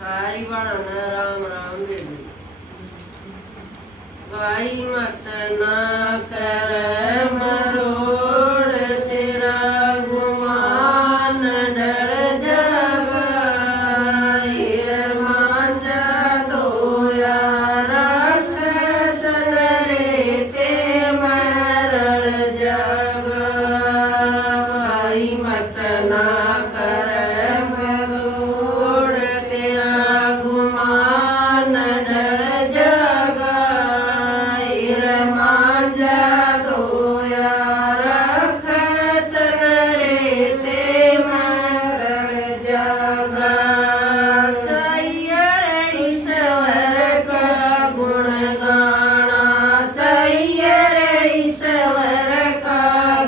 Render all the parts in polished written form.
सारी बाणा राम राम बेली भाई मत ना कर मरोड़ तेरा गुमान डल जागा ये मांझा दोया रख सन रे ते मरड़ जागा भाई मत ना कर मरोड़ तेरा गुमान डल जागा मांझा दोया रख सन रे ते मरण जागा चाहिए रे ईश्वर का गुण गाना चाहिए रे ईश्वर का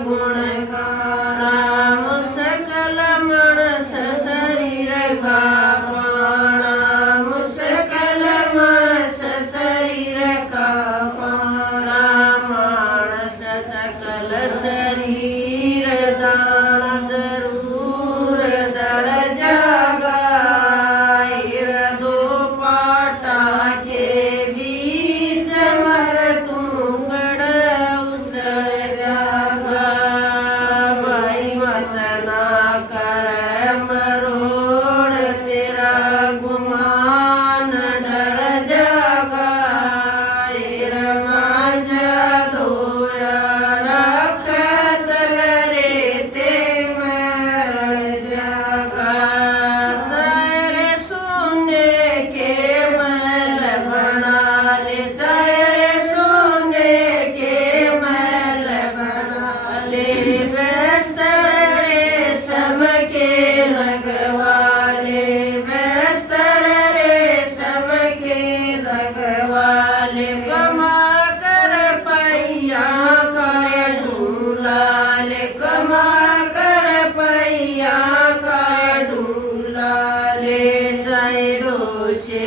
गुण गाना मुश्किल मणस शरीर का पाना मुश्किल मणस शरीर का पाना मानस सकल शरीर दान जरूर दल जागा दो पाटा के बीच मर तू कड़ उछल जागा भाई मत ना कर मरोड़ तेरा गुमान डल जागा मांझा दोया रख सन रे ते मरण जागा चाहे सोने के महल बना ले चाहे सोने के महल बना ले बिस्तर रेशम के लगवा ले बिस्तर रेशम के लगवा ले कमा कर पैया कर ढूला ले कमा कर पैया कर ढूला ले जाए रोशे